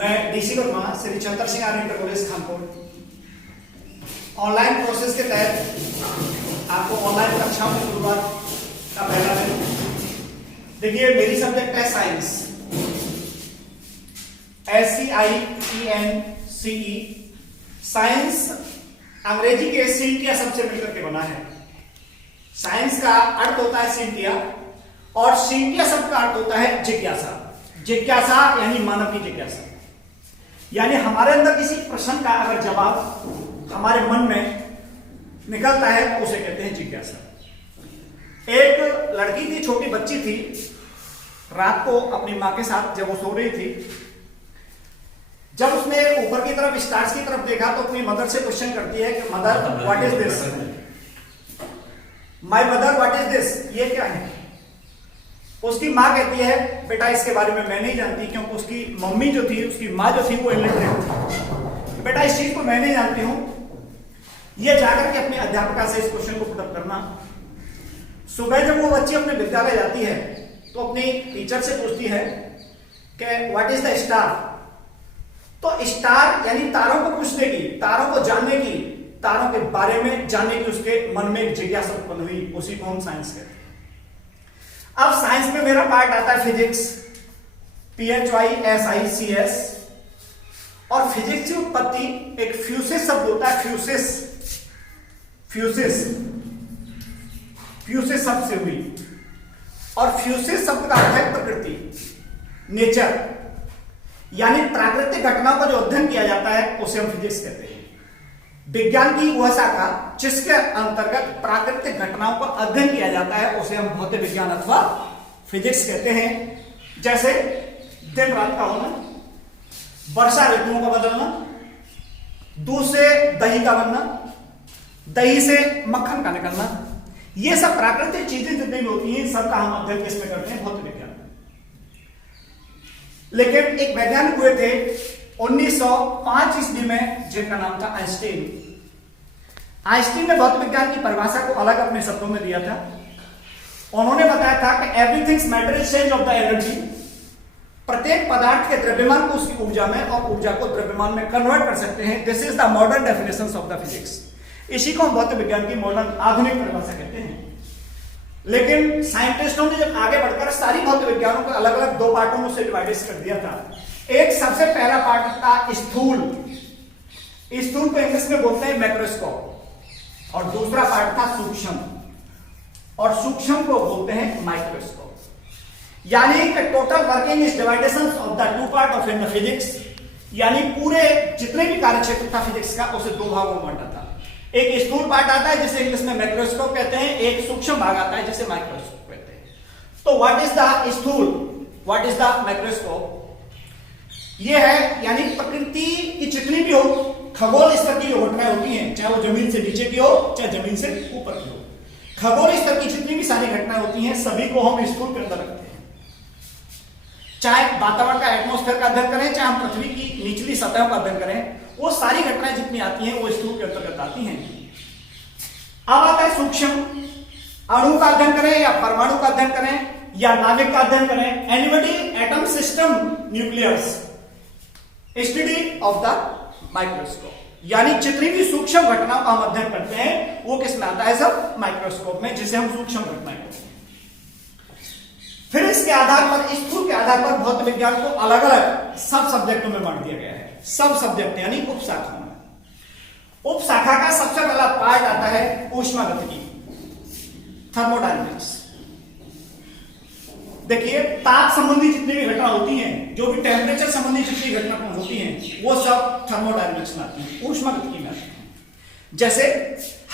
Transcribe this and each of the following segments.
मैं DC Varma Shri Chandra Singh Arya inter college Khanpur online process के तहत आपको ऑनलाइन कक्षाओं की शुरुआत का पहला दिन। देखिए मेरी सब्जेक्ट है साइंस, SCIENCE। साइंस अंग्रेजी के सींटिया शब्द से मिलकर के बना है। साइंस का अर्थ होता है सींटिया और सींटिया शब्द का अर्थ होता है जिज्ञासा। जिज्ञासा यानी मानव की जिज्ञासा, यानी हमारे अंदर किसी प्रश्न का अगर जवाब हमारे मन में निकलता है तो उसे कहते हैं जिज्ञासा। एक लड़की थी, छोटी बच्ची थी, रात को अपनी मां के साथ जब वो सो रही थी, जब उसने ऊपर की तरफ स्टार्स की तरफ देखा तो अपनी मदर से क्वेश्चन करती है कि mother what is this, my mother what is this, ये क्या है। उसकी मां कहती है बेटा इसके बारे में मैं नहीं जानती, क्योंकि उसकी मम्मी जो थी, उसकी मां जो थी वो इलिटरेट थी। बेटा इस चीज को मैं नहीं जानती हूं, ये जाकर के अपने अध्यापिका से इस क्वेश्चन को पुट अप करना। सुबह जब वो बच्ची अपने विद्यालय जाती है तो अपनी टीचर से पूछती है कि व्हाट इज द स्टार। तो स्टार यानी तारों को पूछने की, तारों को जानने की, तारों के बारे में जानने की उसके मन में एक जिज्ञासा उत्पन्न हुई, उसी को हम साइंस कहते हैं। अब साइंस में मेरा पार्ट आता है फिजिक्स, PHYSICS। और फिजिक्स की उत्पत्ति एक फ्यूसिस शब्द होता है, फ्यूसिस शब्द से हुई। और फ्यूसिस शब्द का अर्थ है प्रकृति, नेचर, यानी प्राकृतिक घटनाओं का जो अध्ययन किया जाता है उसे हम फिजिक्स कहते हैं। विज्ञान की वह शाखा जिसके अंतर्गत प्राकृतिक घटनाओं का अध्ययन किया जाता है उसे हम भौतिक विज्ञान अथवा फिजिक्स कहते हैं। जैसे दिन रात का होना, वर्षा ऋतुओं का बदलना, दूध से दही का बनना, दही से मक्खन का निकलना, ये सब प्राकृतिक चीजें जितनी भी होती हैं सबका हम अध्ययन किसमें करते हैं, भौतिक विज्ञान। लेकिन एक वैज्ञानिक हुए थे 1905 ईस्वी में जिनका नाम था आइंस्टीन। आइंस्टीन ने भौतिक विज्ञान की परिभाषा को अलग अपने शब्दों में दिया था। उन्होंने बताया था कि everything's matter is change of the energy. प्रत्येक पदार्थ के द्रव्यमान को उसकी ऊर्जा में और ऊर्जा को द्रव्यमान में कन्वर्ट कर सकते हैं। This is the modern definition of the physics. इसी को हम भौतिक विज्ञान की मॉडर्न आधुनिक परिभाषा कहते हैं। लेकिन साइंटिस्टों ने जब आगे बढ़कर सारी भौतिक विज्ञानों को अलग अलग दो पार्टों में से डिवाइड कर दिया था। एक सबसे पहला पार्ट था स्थूल को इंग्लिश में बोलते हैं मैक्रोस्कोप, और दूसरा पार्ट था सूक्ष्म, और सूक्ष्म को बोलते हैं माइक्रोस्कोप। यानी कि total working is division of the two part of in physics, यानी पूरे जितने भी कार्य क्षेत्र था फिजिक्स का उसे दो भागों में बांटा था। एक स्थूल पार्ट आता है जिसे इंग्लिश में मैक्रोस्कोप कहते हैं, एक सूक्ष्म भाग आता है जिसे माइक्रोस्कोप कहते हैं। तो व्हाट इज द स्थूल, व्हाट इज द मैक्रोस्कोप, ये है यानी प्रकृति की जितनी भी हो खगोल स्तर की जो घटनाएं होती हैं, चाहे वो जमीन से नीचे की हो चाहे जमीन से ऊपर की हो, खगोल स्तर की जितनी भी सारी घटनाएं होती हैं सभी को हम स्थूल के अंदर रखते हैं। चाहे वातावरण का एटमॉस्फेयर का अध्ययन करें, चाहे हम पृथ्वी की निचली सतह का अध्ययन करें, वो सारी घटनाएं जितनी आती हैं वो स्थूल के अंतर्गत आती हैं। अब आता है सूक्ष्म। अणु का अध्ययन करें या परमाणु का अध्ययन करें या नाभिक का अध्ययन करें, anybody, atom, system, nucleus, study of the microscope, यानी जितनी भी सूक्ष्म घटनाओं का हम अध्ययन करते हैं वो किसमें आता है, सब माइक्रोस्कोप में, जिसे हम सूक्ष्म घटनाएं कहते हैं। फिर इसके आधार पर, स्थूल के आधार पर भौतिक विज्ञान को अलग अलग सब सब्जेक्टों में बांट दिया गया है। सब सब्जेक्ट यानी उपशाखा में। उपशाखा का सबसे पहला पार्ट आता है ऊष्मागतिकी, थर्मोडायनेमिक्स। देखिए ताप संबंधी जितनी भी घटना होती हैं, जो भी टेम्परेचर संबंधी जितनी घटना होती हैं वो सब थर्मोडायनेमिक्स में आती है, ऊष्मागतिकी में आती है। जैसे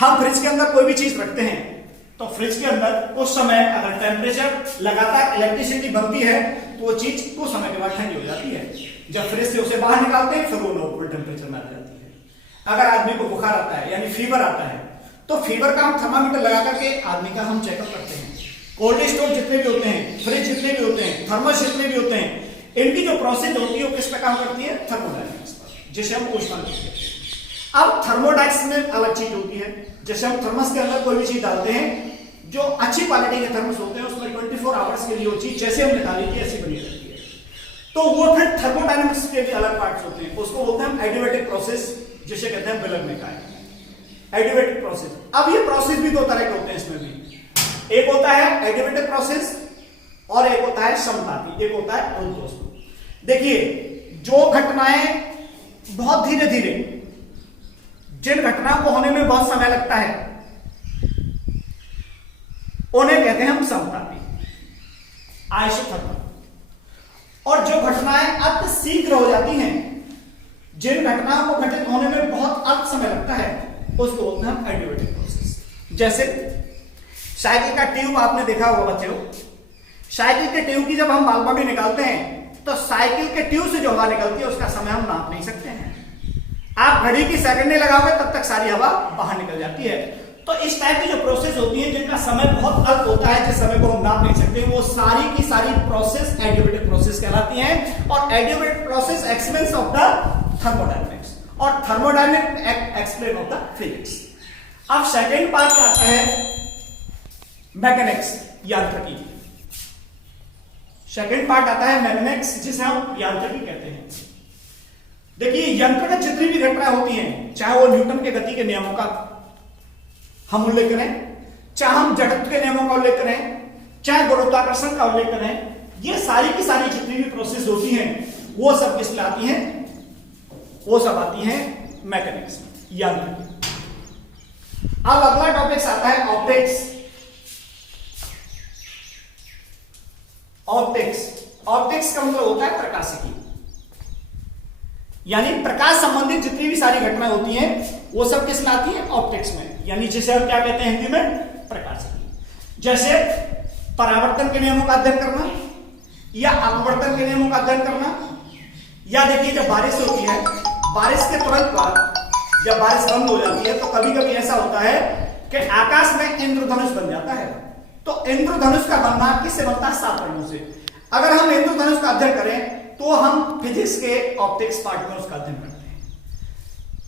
हम फ्रिज के अंदर कोई भी चीज रखते हैं तो फ्रिज के अंदर उस समय अगर टेम्परेचर लगातार इलेक्ट्रिसिटी बनती है तो वो चीज कुछ समय के बाद ठंडी हो जाती है। जब फ्रिज से उसे बाहर निकालते हैं फिर वो नॉर्मल टेम्परेचर में आ जाती है। अगर आदमी को बुखार आता है यानी फीवर आता है तो फीवर का हम थर्मामीटर लगा करके आदमी का हम चेकअप करते हैं। कोल्ड स्टोर जितने भी होते हैं, फ्रिज जितने भी होते हैं, थर्मस जितने भी होते हैं, इनकी जो प्रोसेस होती है वो किस पे काम करती है, थर्मोडायनेमिक्स पर, जिसे हम ऊष्मागतिकी कहते हैं। अब थर्मोडायनेमिक्स में अलग चीज होती है। जैसे हम थर्मस के अंदर कोई भी चीज डालते हैं, जो अच्छी क्वालिटी के थर्मस होते हैं उसमें 24 आवर्स के लिए वो चीज जैसे हमने डाली थी ऐसी बनी रहती है। तो वो फिर थर्मोडायनेमिक्स के भी अलग पार्ट्स होते हैं, उसको बोलते हैं हम एडियाबैटिक प्रोसेस, जिसे कहते हैं बिलर में का एडियाबैटिक प्रोसेस। अब ये प्रोसेस भी दो तरह के होते हैं इसमें भी, एक होता है एडियाबैटिक प्रोसेस और एक होता है समतापी, एक होता है उद्घोष। देखिए जो घटनाएं बहुत धीरे धीरे, जिन घटनाओं को होने में बहुत समय लगता है, उन्हें कहते हैं हम समतापी, आइसोथर्मल। और जो घटनाएं अति शीघ्र हो जाती हैं, जिन घटनाओं को घटित होने में बहुत अल्प समय लगता है, उसको बोलते हैं हम एडियाबैटिक प्रोसेस। जैसे साइकिल का ट्यूब आपने देखा होगा बच्चों, साइकिल के ट्यूब की जब हम बाल बॉडी निकालते हैं तो साइकिल के ट्यूब से जो हवा निकलती है उसका समय हम नाप नहीं सकते हैं। आप घड़ी की सेकंडें लगाओगे तब तक सारी हवा बाहर निकल जाती है। तो इस टाइप की जो प्रोसेस होती है जिनका समय बहुत अल्प होता है, जिस समय को हम नाप नहीं सकते, वो सारी की सारी प्रोसेस एडियाबैटिक प्रोसेस कहलाती हैं। और adiabatic process explains of the thermodynamics और thermodynamic explain of the physics. अब सेकेंड पार्ट आता है मैकेनिक्स, यांत्रिकी। सेकेंड पार्ट आता है मैकेनिक्स, जिसे हम यांत्रिकी कहते हैं। देखिए यंत्र में जितनी भी घटनाएं होती हैं, चाहे वो न्यूटन के गति के नियमों का हम उल्लेख करें, चाहे हम जड़त्व के नियमों का उल्लेख करें, चाहे गुरुत्वाकर्षण का उल्लेख करें, ये सारी की सारी जितनी भी प्रोसेस होती हैं वो सब किस में आती हैं? वो सब आती हैं मैकेनिक्स, यांत्रिकी। अब अगला टॉपिक आता है ऑप्टिक्स। ऑप्टिक्स, ऑप्टिक्स का मतलब होता है प्रकाशिकी, यानी प्रकाश संबंधित जितनी भी सारी घटनाएं होती हैं वो सब किस में आती है? ऑप्टिक्स में, यानी जिसे हम क्या कहते हैं हिंदी में? प्रकाशिकी। जैसे परावर्तन के नियमों का अध्ययन करना या अपवर्तन के नियमों का अध्ययन करना, या देखिए जब बारिश होती है, बारिश के तुरंत बाद जब बारिश बंद हो जाती है तो कभी कभी ऐसा होता है कि आकाश में इंद्रधनुष बन जाता है। तो इंद्रधनुष का बनना किससे बनता है? 7 रंगों से। अगर हम इंद्रधनुष का अध्ययन करें तो हम फिजिक्स के ऑप्टिक्स पार्ट में उसका अध्ययन करते हैं।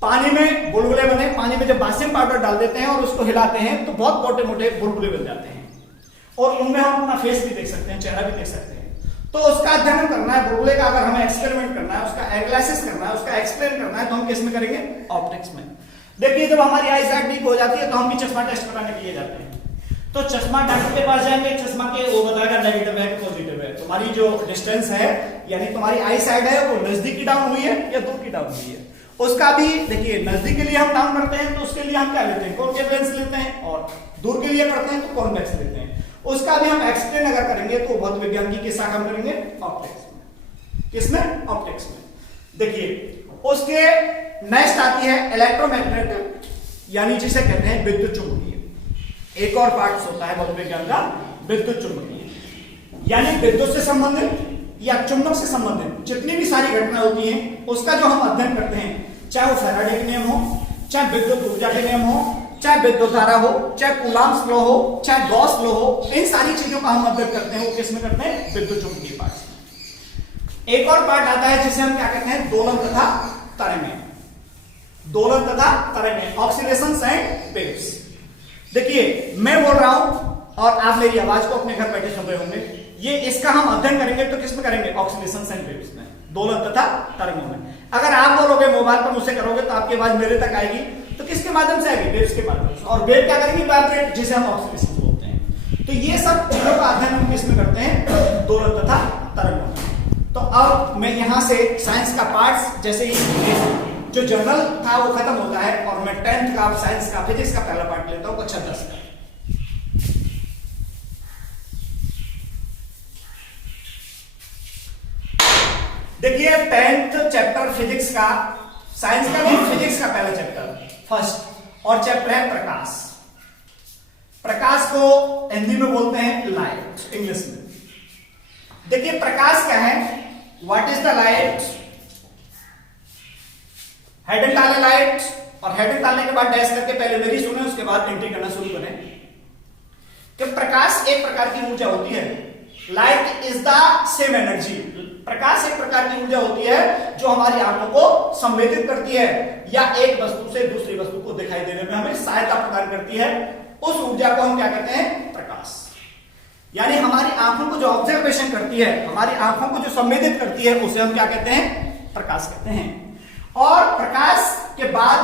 पानी में बुलबुले बने, पानी में जब बेकिंग पाउडर डाल देते हैं और उसको हिलाते हैं तो बहुत मोटे मोटे बुलबुले बन जाते हैं, और उनमें हम अपना फेस भी देख सकते हैं, चेहरा भी देख सकते हैं। तो उसका अध्ययन करना है, बुलबुले का अगर हमें एक्सपेरिमेंट करना है, उसका एनालिसिस करना है, उसका एक्सप्लेन करना है, तो हम किस में करेंगे? ऑप्टिक्स में। देखिए जब हमारी आई साइट वीक हो जाती है तो हम भी चश्मा टेस्ट कराने के लिए जाते हैं। तो चश्मा डॉक्टर के पास जाएंगे, चश्मा के वो बताएगा नेगेटिव है कि पॉजिटिव है। तुम्हारी जो डिस्टेंस है, यानी तुम्हारी आई साइड है, वो नजदीकी डाउन हुई है या दूर की डाउन हुई है, उसका भी देखिए। नजदीक के लिए हम डाउन करते हैं तो उसके लिए हम क्या लेते हैं? कॉन्केव लेंस लेते हैं, और दूर के लिए करते हैं तो कॉन्वेक्स लेते हैं। उसका भी हम एक्सप्लेन अगर करेंगे तो भौतिक विज्ञान की किस शाखा में करेंगे? ऑप्टिक्स में। किसमें? ऑप्टिक्स में। देखिए उसके नेक्स्ट आती है इलेक्ट्रोमैग्नेटिक, यानी जिसे कहते हैं विद्युत चुंबकीय। एक और पार्ट होता है भौतिक विज्ञान का विद्युत चुंबकीय, यानी विद्युत से संबंधित या चुंबक से संबंधित जितनी भी सारी घटनाएं होती हैं उसका जो हम अध्ययन करते हैं, चाहे वो फैराडे के नियम हो, चाहे विद्युत ऊर्जा के नियम हो, चाहे विद्युत धारा हो, चाहे कूलॉम्स लॉ हो, चाहे गॉस लॉ हो, इन सारी चीजों का हम अध्ययन करते हैं। वो किसमें करते हैं? विद्युत चुंबकीय पार्ट में। एक और पार्ट आता है जिसे हम क्या कहते हैं? दोलन तथा तरंगें। दोलन तथा तरंगें, ऑक्सीलेशंस एंड वेव्स। देखिए मैं बोल रहा हूं और आप मेरी आवाज को अपने घर बैठे सुन रहे होंगे, ये इसका हम अध्ययन करेंगे तो किसमें करेंगे? ऑक्सीलेशंस एंड वेव्स में, दोलन तथा तरंगों में। अगर आप बोलोगे मोबाइल पर मुझसे करोगे तो आपकी आवाज मेरे तक आएगी, तो किसके माध्यम से आएगी? वेव्स के माध्यम से। और वेव क्या करेंगी? वाइब्रेट, जिसे हम ऑक्सीलेशन बोलते हैं। तो ये सब चीजों का अध्ययन हम किसमें करते हैं? दोलन तथा तरंगों में। तो अब मैं यहां से साइंस का पार्ट्स, जैसे ही जो जर्नल था वो खत्म होता है और मैं 10th का साइंस का फिजिक्स का पहला पार्ट लेता हूं, कक्षा 10 का। देखिए 10th चैप्टर फिजिक्स का, साइंस का नहीं, फिजिक्स का पहला चैप्टर फर्स्ट, और चैप्टर है प्रकाश। प्रकाश को हिंदी में बोलते हैं लाइट, इंग्लिश में। देखिए प्रकाश क्या है? What is the light? Heading डालें लाइट, और हेडिंग डालने के बाद डैश करके पहले मेरी सुने, उसके बाद एंट्री करना शुरू करें कि प्रकाश एक प्रकार की ऊर्जा होती है। Light is the same energy. प्रकाश एक प्रकार की ऊर्जा होती है जो हमारी आंखों को संवेदित करती है या एक वस्तु से दूसरी वस्तु को दिखाई देने में हमें सहायता प्रदान करती है। उस ऊर्जा को हम क्या कहते हैं? प्रकाश। यानी हमारी आंखों को जो ऑब्जर्वेशन करती है, हमारी आंखों को जो संवेदित करती है, उसे हम क्या कहते हैं? प्रकाश कहते हैं। और प्रकाश के बाद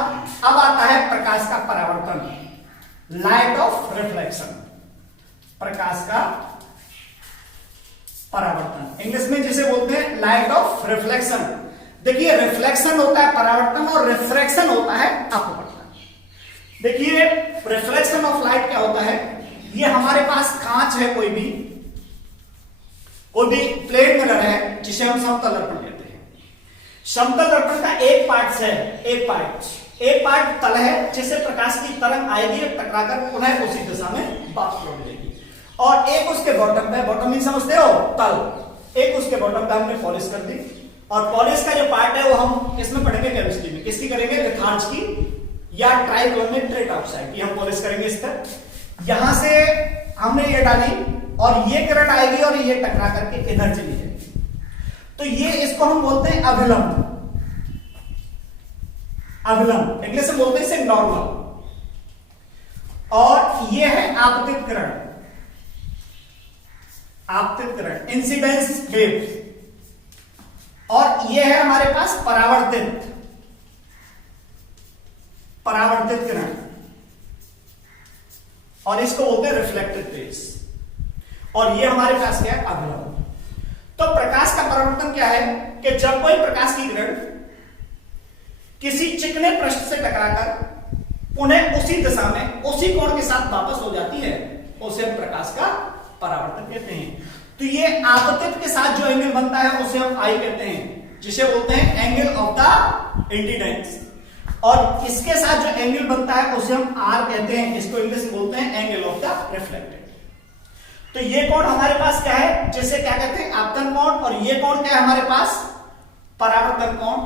अब आता है प्रकाश का परावर्तन, लाइट ऑफ रिफ्लेक्शन, प्रकाश का परावर्तन, इंग्लिश में जिसे बोलते हैं लाइट ऑफ रिफ्लेक्शन। देखिए रिफ्लेक्शन होता है परावर्तन और रिफ्रैक्शन होता है अपवर्तन। देखिए रिफ्लेक्शन ऑफ लाइट क्या होता है? ये हमारे पास कांच है, कोई भी प्लेन मिरर है जिसे हम समतल दर्पण कहते हैं। समतल दर्पण का एक पार्ट है, एक पार्ट तल है जिससे प्रकाश की तरंग आएगी और टकराकर पुनः उसी दिशा में वापस लौट जाएगी, और एक उसके बॉटम पे, बॉटम नहीं समझते हो, तल, एक उसके बॉटम पे हमने पॉलिश कर दी, और पॉलिश का जो पार्ट है वो हम किसमें पढ़ेंगे? केमिस्ट्री में। किसकी करेंगे? लिथार्ज की या ट्राइक्लोमेट्रेट ऑक्साइड की हम पॉलिश करेंगे इस पर। यहां से हमने ये डाली और ये करंट आएगी और ये टकरा करके इधर चली जाएगी, तो ये इसको हम बोलते हैं अभिलंब। अभिलंब इंग्लिश में बोलते हैं इसे नॉर्मल। और ये है आपतित किरण, आपतित किरण, इंसिडेंस वेव। और ये है हमारे पास परावर्तित किरण, और इसको बोलते हैं रिफ्लेक्टेड रेज। और ये हमारे पास क्या है? अभिलंब। तो प्रकाश का परावर्तन क्या है कि जब कोई प्रकाश की किरण किसी चिकने पृष्ठ से टकराकर पुनः उसी दिशा में उसी कोण के साथ वापस हो जाती है, उसे हम प्रकाश का परावर्तन कहते हैं। तो ये आपतित के साथ जो एंगल बनता है उसे हम आई कहते हैं, जिसे बोलते हैं एंगल ऑफ द इंसिडेंस। और इसके साथ जो एंगल बनता है उसे हम आर कहते हैं, इसको इंग्लिश में बोलते हैं एंगल ऑफ द रिफ्लेक्टेड। तो ये कोण हमारे पास क्या है? जिसे क्या कहते हैं? आपतन कोण। और ये कोण क्या है हमारे पास? परावर्तन कोण।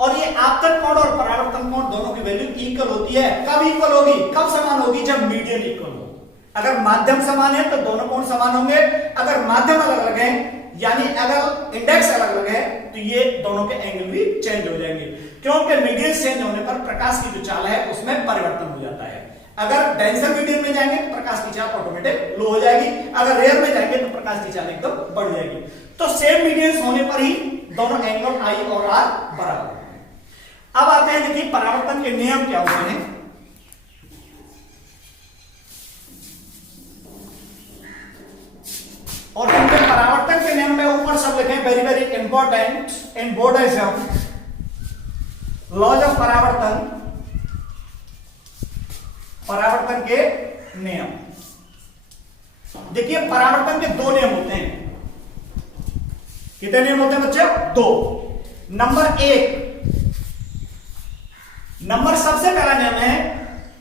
और ये आपतन कोण और परावर्तन कोण दोनों की वैल्यू इक्वल होती है। कब इक्वल होगी? कब समान होगी? जब मीडियन इक्वल हो। अगर माध्यम समान है तो दोनों कोण समान होंगे। अगर माध्यम अलग अलग है, यानी अगर इंडेक्स अलग अलग है, तो ये दोनों के एंगल भी चेंज हो जाएंगे, क्योंकि मीडियन चेंज होने पर प्रकाश की जो चाल है उसमें परिवर्तन हो जाता है। अगर डेंसर मीडियम में जाएंगे तो प्रकाश की चाल ऑटोमेटिक लो हो जाएगी, अगर रेयर में जाएंगे तो प्रकाश की चाल एकदम बढ़ जाएगी। तो सेम मीडियम होने पर ही दोनों एंगल आई और आर बराबर होते हैं। अब आते हैं, देखिए परावर्तन के नियम क्या होते हैं। और उनके परावर्तन के नियम में ऊपर सब लिखे, very very important in board exam, laws of परावर्तन, परावर्तन के नियम। देखिए परावर्तन के दो नियम होते हैं। कितने नियम होते हैं बच्चे? दो। नंबर सबसे पहला नियम है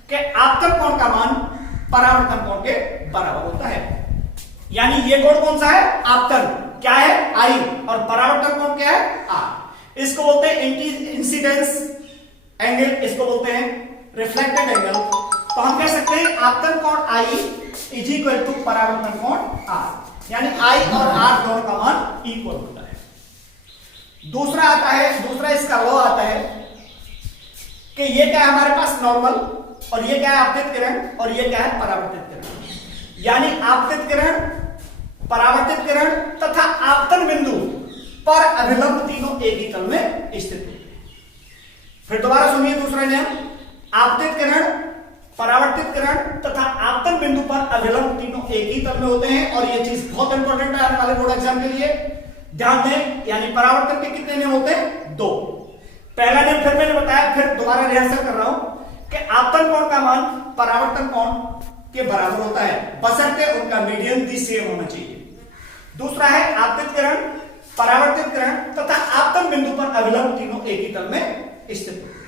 कि आपतन कोण का मान परावर्तन कोण के बराबर होता है। यानी ये कोण कौन सा है? आपतन क्या है? आई। और परावर्तन कोण क्या है? आर। इसको बोलते हैं इंसिडेंस एंगल, इसको बोलते हैं रिफ्लेक्टेड एंगल। तो हम कह सकते हैं आपतन कोण आई इज इक्वल टू परावर्तन कोण आर, यानी आई और आर दोनों का मान इक्वल होता है। दूसरा इसका लॉ आता है कि ये क्या है हमारे पास? नॉर्मल। और ये क्या है? आपतित किरण। और ये क्या है? परावर्तित किरण। यानी आपतित किरण, परावर्तित किरण तथा आपतन बिंदु पर अभिलंब तीनों एक ही तल में स्थित होते हैं। फिर दोबारा सुनिए दूसरा नियम, आपतित किरण, परावर्तित किरण तथा आपतन बिंदु पर अभिलंब तीनों एक ही तल में होते हैं। और यह चीज बहुत इंपॉर्टेंट है आने वाले बोर्ड एग्जाम के लिए, ध्यान दें। यानी परावर्तन के कितने नियम होते हैं? दो। पहला नियम फिर मैंने बताया, फिर दोबारा रिहर्सल कर रहा हूं कि आपतन कोण का मान परावर्तन कोण के बराबर होता है, बशर्ते उनका मीडियन भी सेम होना चाहिए। दूसरा है आपतित किरण, परावर्तित किरण तथा आपतन बिंदु पर अभिलंब तीनों एक ही तल में स्थित होते हैं।